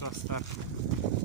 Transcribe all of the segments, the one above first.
Czas startu.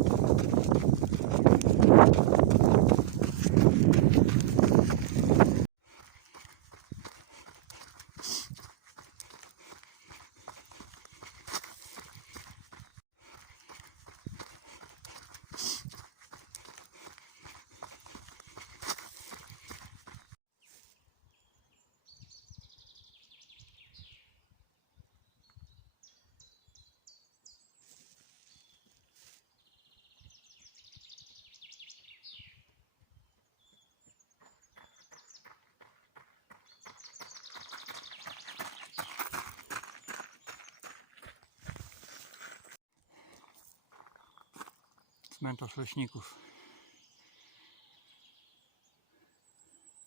Cmentarz leśników.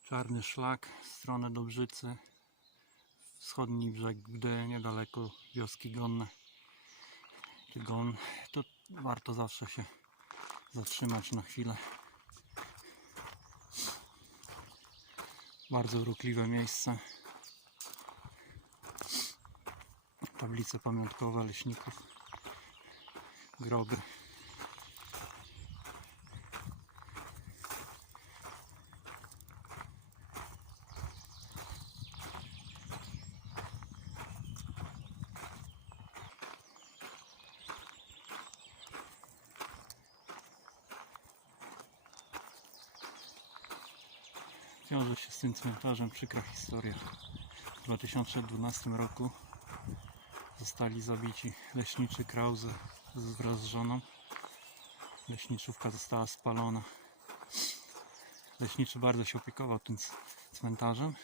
Czarny szlak w stronę Dobrzycy. Wschodni brzeg Gdy, niedaleko wioski Gonne. Czy Gon, to warto zawsze się zatrzymać na chwilę. Bardzo urokliwe miejsce. Tablice pamiątkowe leśników. Groby. Wiąże się z tym cmentarzem przykra historia. W 2012 roku zostali zabici leśniczy Krause wraz z żoną. Leśniczówka została spalona. Leśniczy bardzo się opiekował tym cmentarzem,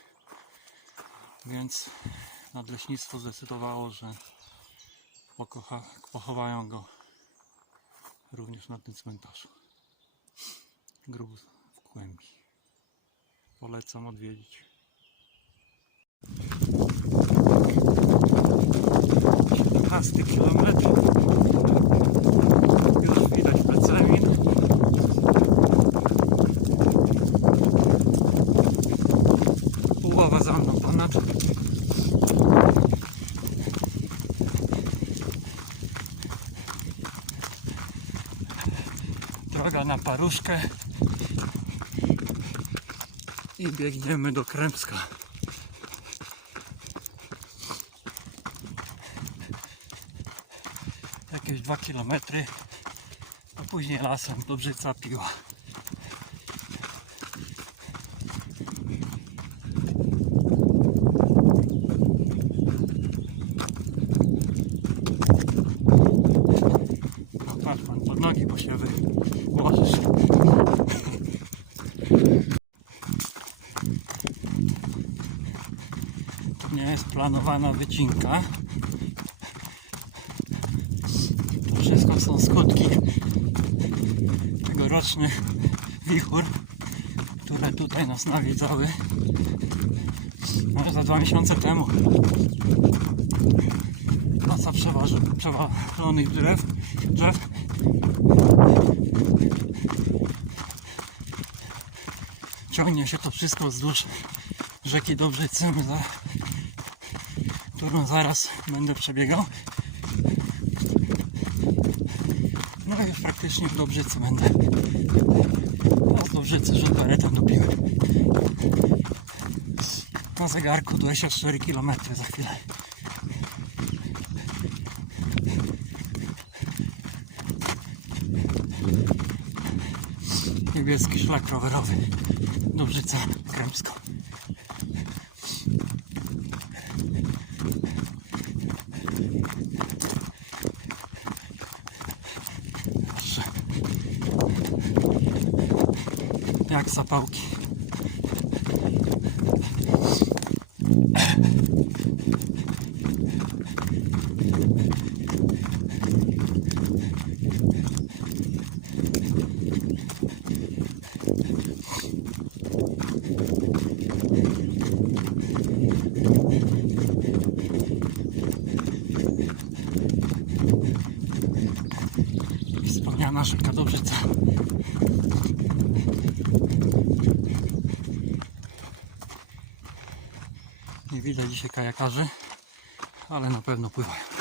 więc nadleśnictwo zdecydowało, że pokocha, pochowają go również na tym cmentarzu. Grób w Kłębi. Polecam odwiedzić. 17 kilometr. Już widać Pecemin. Połowa za mną ponad. Droga na paruszkę i biegniemy do Kremska. Jakieś 2 km, a później lasem do Brzyca piła. Patrz pan pod nogi, bo się wyłożysz. To nie jest planowana wycinka. To wszystko są skutki tegorocznych wichur, które tutaj nas nawiedzały. Może za dwa miesiące temu. Masa przewalonych drzew, drzew. Ciągnie się to wszystko wzdłuż rzeki Dobrzycy, którą zaraz będę przebiegał. No i praktycznie w Dobrzycy będę. A z Dobrzycy rzut beretem do piły. Na zegarku 24 km za chwilę. Niebieski szlak rowerowy. Dobrzyca, Kremsko. Jak zapałki. Wspomniana rzeka Dobrzyca. Nie widać dzisiaj kajakarzy, ale na pewno pływają.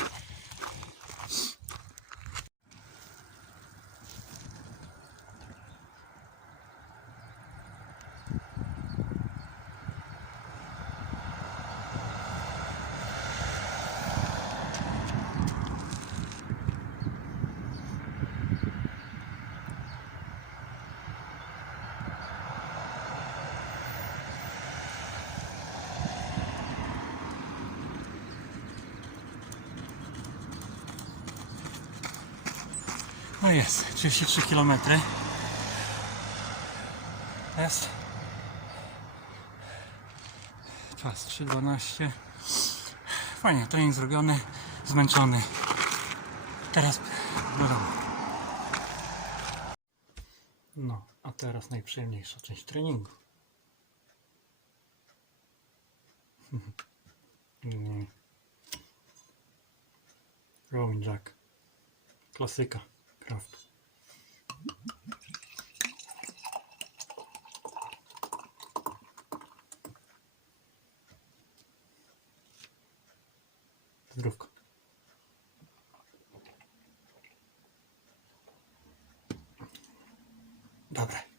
No jest, 33 km. Jest. Czas 3.12. Fajnie, trening zrobiony, zmęczony. Teraz do domu. No, a teraz najprzyjemniejsza część treningu. Rowing Jack. Klasyka. Крафт. Взрывка. Добре.